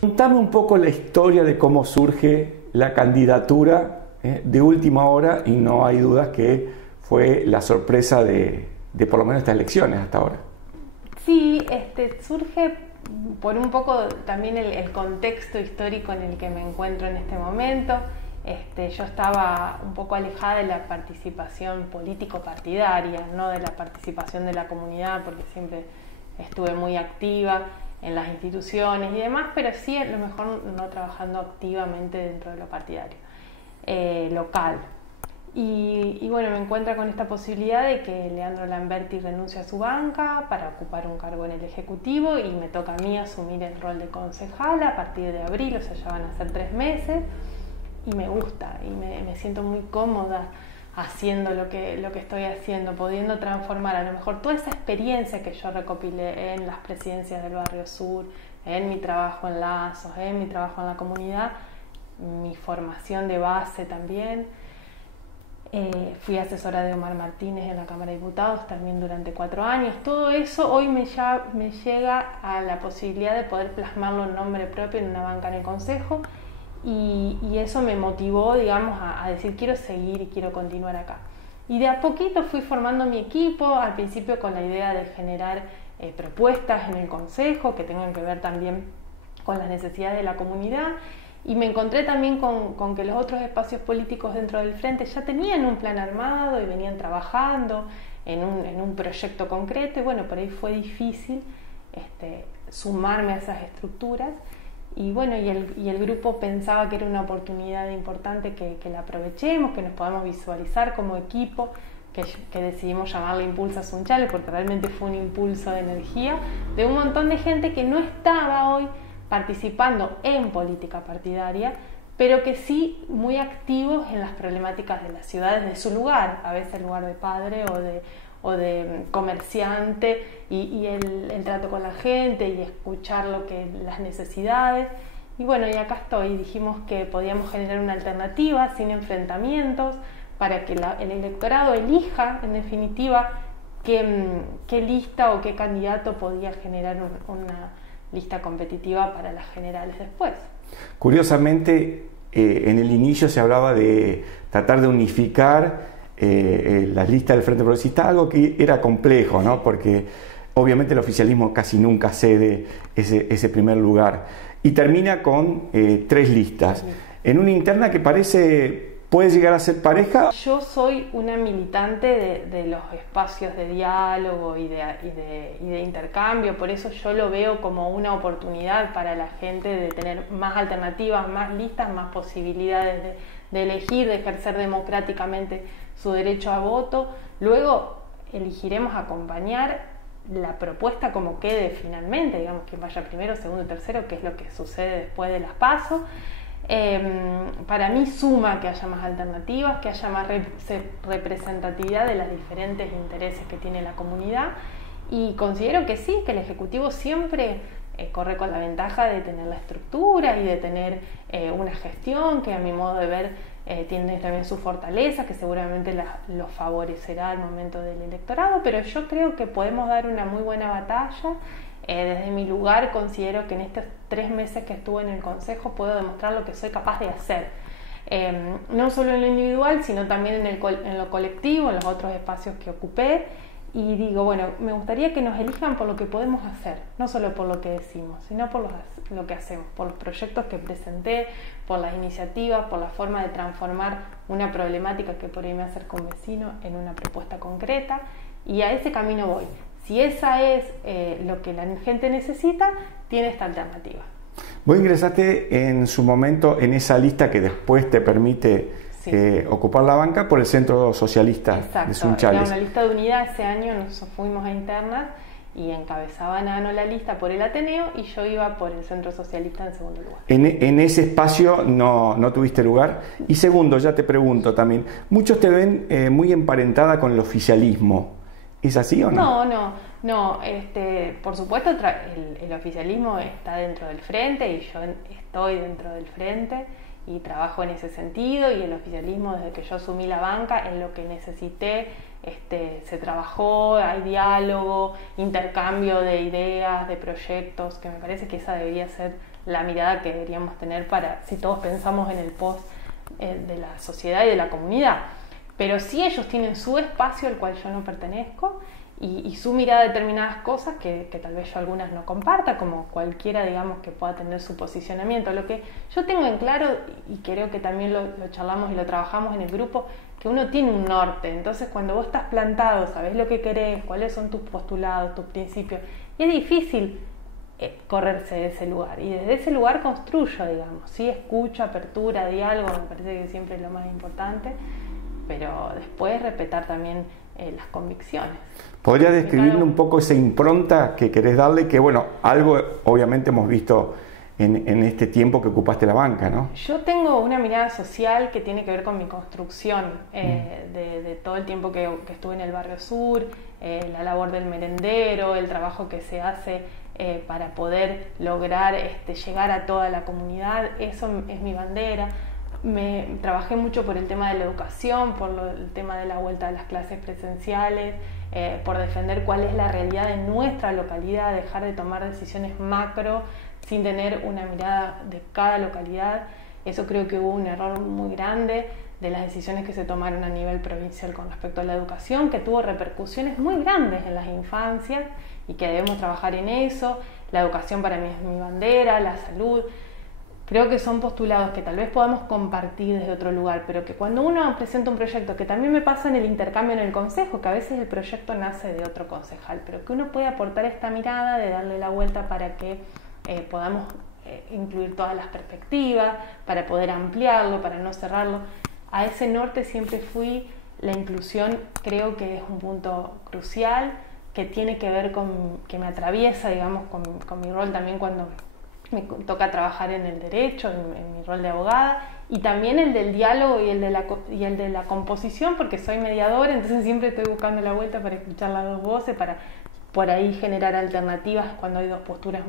Contame un poco la historia de cómo surge la candidatura de última hora, y no hay dudas que fue la sorpresa de por lo menos estas elecciones hasta ahora. Sí, surge por un poco también el contexto histórico en el que me encuentro en este momento. Yo estaba un poco alejada de la participación político-partidaria, no de la participación de la comunidad, porque siempre estuve muy activa en las instituciones y demás, pero sí a lo mejor no trabajando activamente dentro de lo partidario, local. Y bueno, me encuentro con esta posibilidad de que Leandro Lamberti renuncia a su banca para ocupar un cargo en el Ejecutivo, y me toca a mí asumir el rol de concejala a partir de abril, o sea, ya van a ser 3 meses, y me gusta, y me siento muy cómoda haciendo lo que estoy haciendo, pudiendo transformar a lo mejor toda esa experiencia que yo recopilé en las presidencias del Barrio Sur, en mi trabajo en Lazos, en mi trabajo en la comunidad, mi formación de base también. Fui asesora de Omar Martínez en la Cámara de Diputados también durante 4 años. Todo eso hoy me llega a la posibilidad de poder plasmarlo en nombre propio en una banca en el Consejo, y eso me motivó, digamos, a decir quiero seguir y quiero continuar acá. Y de a poquito fui formando mi equipo, al principio con la idea de generar propuestas en el Consejo que tengan que ver también con las necesidades de la comunidad. Y me encontré también con que los otros espacios políticos dentro del Frente ya tenían un plan armado y venían trabajando en un proyecto concreto, y bueno, por ahí fue difícil sumarme a esas estructuras, y bueno, y el grupo pensaba que era una oportunidad importante que la aprovechemos, que nos podamos visualizar como equipo, que decidimos llamarle Impulsa Sunchales, porque realmente fue un impulso de energía de un montón de gente que no estaba hoy participando en política partidaria, pero que sí muy activos en las problemáticas de las ciudades, de su lugar, a veces el lugar de padre o de comerciante, y el trato con la gente y escuchar las necesidades. Y bueno, y acá estoy, dijimos que podíamos generar una alternativa sin enfrentamientos para que el electorado elija, en definitiva, qué lista o qué candidato podía generar una lista competitiva para las generales después. Curiosamente, en el inicio se hablaba de tratar de unificar las listas del Frente Progresista, algo que era complejo, ¿no? Porque obviamente el oficialismo casi nunca cede ese primer lugar, y termina con 3 listas, en una interna que puede llegar a ser pareja. Yo soy una militante de los espacios de diálogo y de intercambio, por eso yo lo veo como una oportunidad para la gente de tener más alternativas, más listas, más posibilidades de elegir, de ejercer democráticamente su derecho a voto. Luego elegiremos acompañar la propuesta como quede finalmente, digamos, que vaya primero, segundo, tercero, que es lo que sucede después de las PASO. Para mí suma que haya más alternativas, que haya más representatividad de los diferentes intereses que tiene la comunidad, y considero que sí, que el Ejecutivo siempre corre con la ventaja de tener la estructura y de tener una gestión que, a mi modo de ver, tiene también su fortaleza, que seguramente lo favorecerá al momento del electorado, pero yo creo que podemos dar una muy buena batalla. Desde mi lugar considero que en estos 3 meses que estuve en el Consejo puedo demostrar lo que soy capaz de hacer, no solo en lo individual, sino también en lo colectivo, en los otros espacios que ocupé. Y digo, bueno, me gustaría que nos elijan por lo que podemos hacer, no solo por lo que decimos, sino por lo que hacemos, por los proyectos que presenté, por las iniciativas, por la forma de transformar una problemática que por ahí me acerca un vecino en una propuesta concreta, y a ese camino voy. Si esa es lo que la gente necesita, tiene esta alternativa. Vos ingresaste en su momento en esa lista que después te permite ocupar la banca por el Centro Socialista. Exacto, de Sunchales. Era una lista de unidad. Ese año nos fuimos a internas y encabezaba Nano la lista por el Ateneo, y yo iba por el Centro Socialista en segundo lugar. En ese espacio no tuviste lugar. Y segundo, ya te pregunto también, muchos te ven muy emparentada con el oficialismo. ¿Es así o no? No. Por supuesto, el oficialismo está dentro del Frente y yo estoy dentro del Frente y trabajo en ese sentido, y el oficialismo, desde que yo asumí la banca, en lo que necesité, se trabajó, hay diálogo, intercambio de ideas, de proyectos, que me parece que esa debería ser la mirada que deberíamos tener para, si todos pensamos en el post de la sociedad y de la comunidad. Pero sí ellos tienen su espacio al cual yo no pertenezco y su mirada de determinadas cosas que tal vez yo algunas no comparta, como cualquiera, digamos, que pueda tener su posicionamiento. Lo que yo tengo en claro, y creo que también lo charlamos y lo trabajamos en el grupo, que uno tiene un norte. Entonces cuando vos estás plantado, sabés lo que querés, cuáles son tus postulados, tus principios, y es difícil correrse de ese lugar. Y desde ese lugar construyo, digamos, ¿sí? Escucho, apertura, diálogo, me parece que siempre es lo más importante, pero después respetar también las convicciones. ¿Podría describirme un poco esa impronta que querés darle? Que bueno, algo obviamente hemos visto en este tiempo que ocupaste la banca, ¿no? Yo tengo una mirada social que tiene que ver con mi construcción, de todo el tiempo que estuve en el Barrio Sur, la labor del merendero, el trabajo que se hace para poder lograr llegar a toda la comunidad. Eso es mi bandera. Trabajé mucho por el tema de la educación, por el tema de la vuelta a las clases presenciales, por defender cuál es la realidad de nuestra localidad, dejar de tomar decisiones macro sin tener una mirada de cada localidad. Eso creo que hubo un error muy grande de las decisiones que se tomaron a nivel provincial con respecto a la educación, que tuvo repercusiones muy grandes en las infancias y que debemos trabajar en eso. La educación para mí es mi bandera, la salud. Creo que son postulados que tal vez podamos compartir desde otro lugar, pero que cuando uno presenta un proyecto, que también me pasa en el intercambio en el consejo, que a veces el proyecto nace de otro concejal, pero que uno puede aportar esta mirada de darle la vuelta para que podamos incluir todas las perspectivas, para poder ampliarlo, para no cerrarlo. A ese norte siempre fui. La inclusión creo que es un punto crucial, que tiene que ver que me atraviesa, digamos, con mi rol también cuando me toca trabajar en el derecho, en mi rol de abogada, y también el del diálogo y el de la composición, porque soy mediadora, entonces siempre estoy buscando la vuelta para escuchar las dos voces, para por ahí generar alternativas cuando hay dos posturas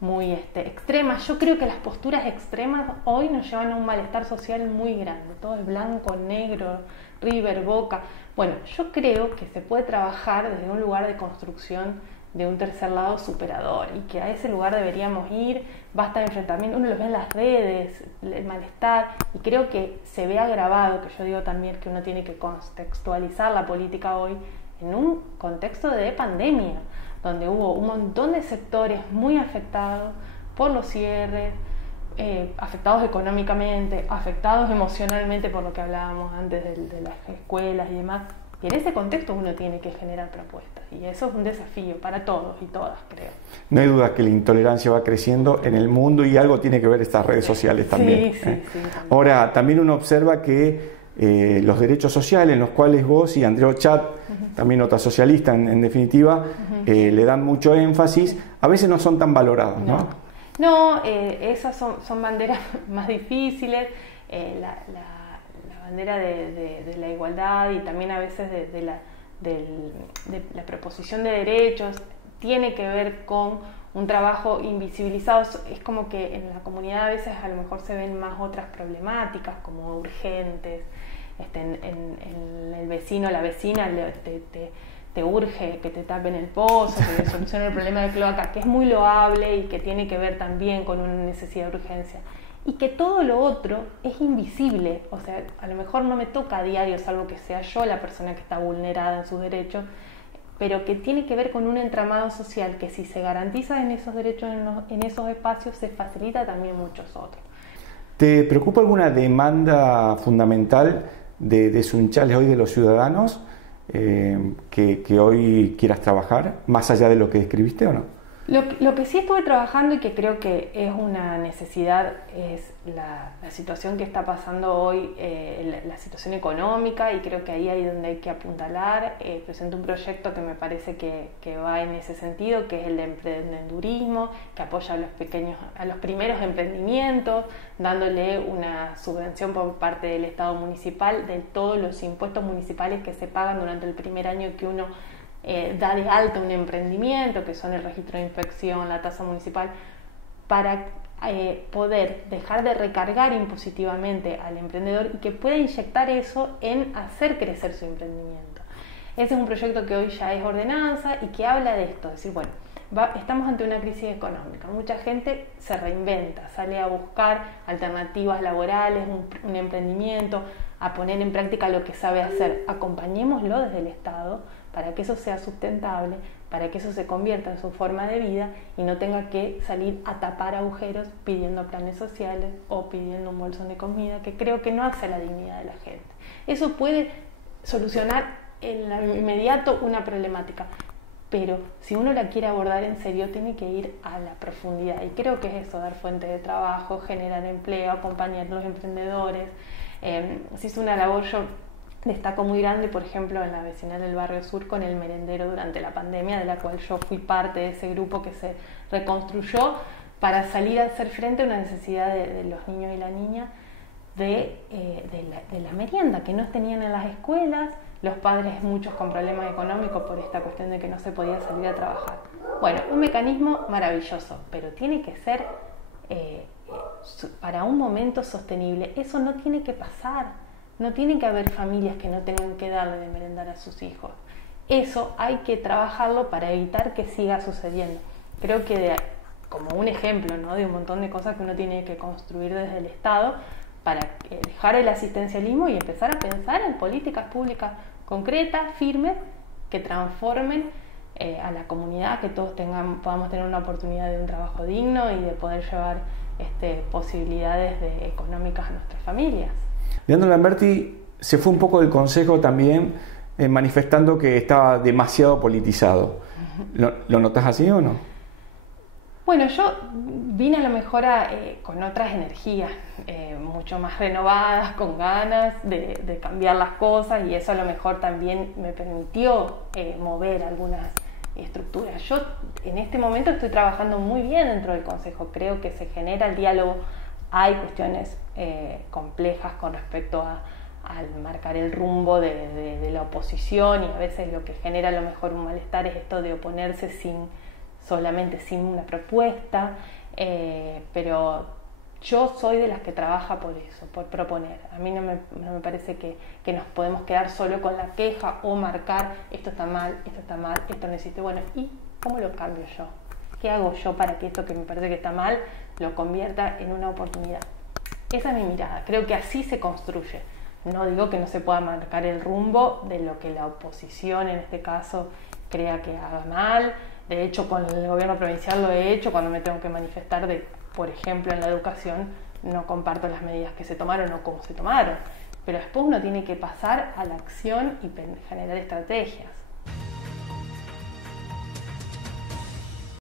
muy extremas. Yo creo que las posturas extremas hoy nos llevan a un malestar social muy grande. Todo es blanco, negro, River, Boca. Bueno, yo creo que se puede trabajar desde un lugar de construcción de un tercer lado superador, y que a ese lugar deberíamos ir. Basta de enfrentamiento, uno lo ve en las redes, el malestar, y creo que se ve agravado, que yo digo también que uno tiene que contextualizar la política hoy en un contexto de pandemia, donde hubo un montón de sectores muy afectados por los cierres, afectados económicamente, afectados emocionalmente por lo que hablábamos antes de las escuelas y demás. Y en ese contexto uno tiene que generar propuestas, y eso es un desafío para todos y todas, creo. No hay duda que la intolerancia va creciendo en el mundo, y algo tiene que ver estas redes sociales también. Sí, también. Ahora, también uno observa que los derechos sociales, en los cuales vos y Andrea Ochat, también otra socialista en definitiva, le dan mucho énfasis, a veces no son tan valorados, ¿no? No, esas son banderas más difíciles. La bandera de la igualdad, y también a veces de la proposición de derechos, tiene que ver con un trabajo invisibilizado. Es como que en la comunidad a veces a lo mejor se ven más otras problemáticas como urgentes. En el vecino, la vecina te urge que te tapen el pozo, que te solucione el problema de cloaca, que es muy loable y que tiene que ver también con una necesidad de urgencia. Y que todo lo otro es invisible. O sea, a lo mejor no me toca a diario, salvo que sea yo la persona que está vulnerada en sus derechos, pero que tiene que ver con un entramado social que, si se garantiza en esos derechos, en esos espacios, se facilita también muchos otros. ¿Te preocupa alguna demanda fundamental de Sunchales hoy, de los ciudadanos, que hoy quieras trabajar, más allá de lo que describiste, o no? Lo que sí estuve trabajando, y que creo que es una necesidad, es la situación que está pasando hoy, la situación económica, y creo que ahí es donde hay que apuntalar. Presento un proyecto que me parece que va en ese sentido, que es el de emprendedurismo, que apoya a los primeros emprendimientos, dándole una subvención por parte del Estado municipal de todos los impuestos municipales que se pagan durante el primer año que uno da de alta un emprendimiento, que son el registro de inspección, la tasa municipal, para poder dejar de recargar impositivamente al emprendedor y que pueda inyectar eso en hacer crecer su emprendimiento. Ese es un proyecto que hoy ya es ordenanza y que habla de esto, es decir, bueno, estamos ante una crisis económica. Mucha gente se reinventa, sale a buscar alternativas laborales, un emprendimiento, a poner en práctica lo que sabe hacer. Acompañémoslo desde el Estado para que eso sea sustentable, para que eso se convierta en su forma de vida y no tenga que salir a tapar agujeros pidiendo planes sociales o pidiendo un bolsón de comida, que creo que no hace la dignidad de la gente. Eso puede solucionar en lo inmediato una problemática, pero si uno la quiere abordar en serio tiene que ir a la profundidad, y creo que es eso: dar fuente de trabajo, generar empleo, acompañar a los emprendedores. Se hizo una labor, yo destaco muy grande, por ejemplo, en la vecinal del Barrio Sur con el merendero durante la pandemia, de la cual yo fui parte de ese grupo que se reconstruyó para salir a hacer frente a una necesidad de los niños y la niña de la merienda que no tenían en las escuelas, los padres muchos con problemas económicos por esta cuestión de que no se podía salir a trabajar. Bueno, un mecanismo maravilloso, pero tiene que ser para un momento sostenible. Eso no tiene que pasar. No tiene que haber familias que no tengan que darle de merendar a sus hijos. Eso hay que trabajarlo para evitar que siga sucediendo. Creo que como un ejemplo, ¿no?, de un montón de cosas que uno tiene que construir desde el Estado para dejar el asistencialismo y empezar a pensar en políticas públicas concretas, firmes, que transformen a la comunidad, que todos podamos tener una oportunidad de un trabajo digno y de poder llevar posibilidades económicas a nuestras familias. Leandro Lamberti se fue un poco del Consejo también manifestando que estaba demasiado politizado. ¿Lo notas así o no? Bueno, yo vine a lo mejor con otras energías, mucho más renovadas, con ganas de cambiar las cosas, y eso a lo mejor también me permitió mover algunas estructuras. Yo en este momento estoy trabajando muy bien dentro del Consejo, creo que se genera el diálogo. Hay cuestiones complejas con respecto al marcar el rumbo de la oposición, y a veces lo que genera a lo mejor un malestar es esto de oponerse solamente sin una propuesta, pero yo soy de las que trabaja por eso, por proponer. A mí no me parece que nos podemos quedar solo con la queja o marcar esto está mal, esto no existe. Bueno, ¿y cómo lo cambio yo? ¿Qué hago yo para que esto que me parece que está mal lo convierta en una oportunidad? Esa es mi mirada. Creo que así se construye. No digo que no se pueda marcar el rumbo de lo que la oposición en este caso crea que haga mal. De hecho, con el gobierno provincial lo he hecho cuando me tengo que manifestar por ejemplo, en la educación, no comparto las medidas que se tomaron o cómo se tomaron. Pero después uno tiene que pasar a la acción y generar estrategias.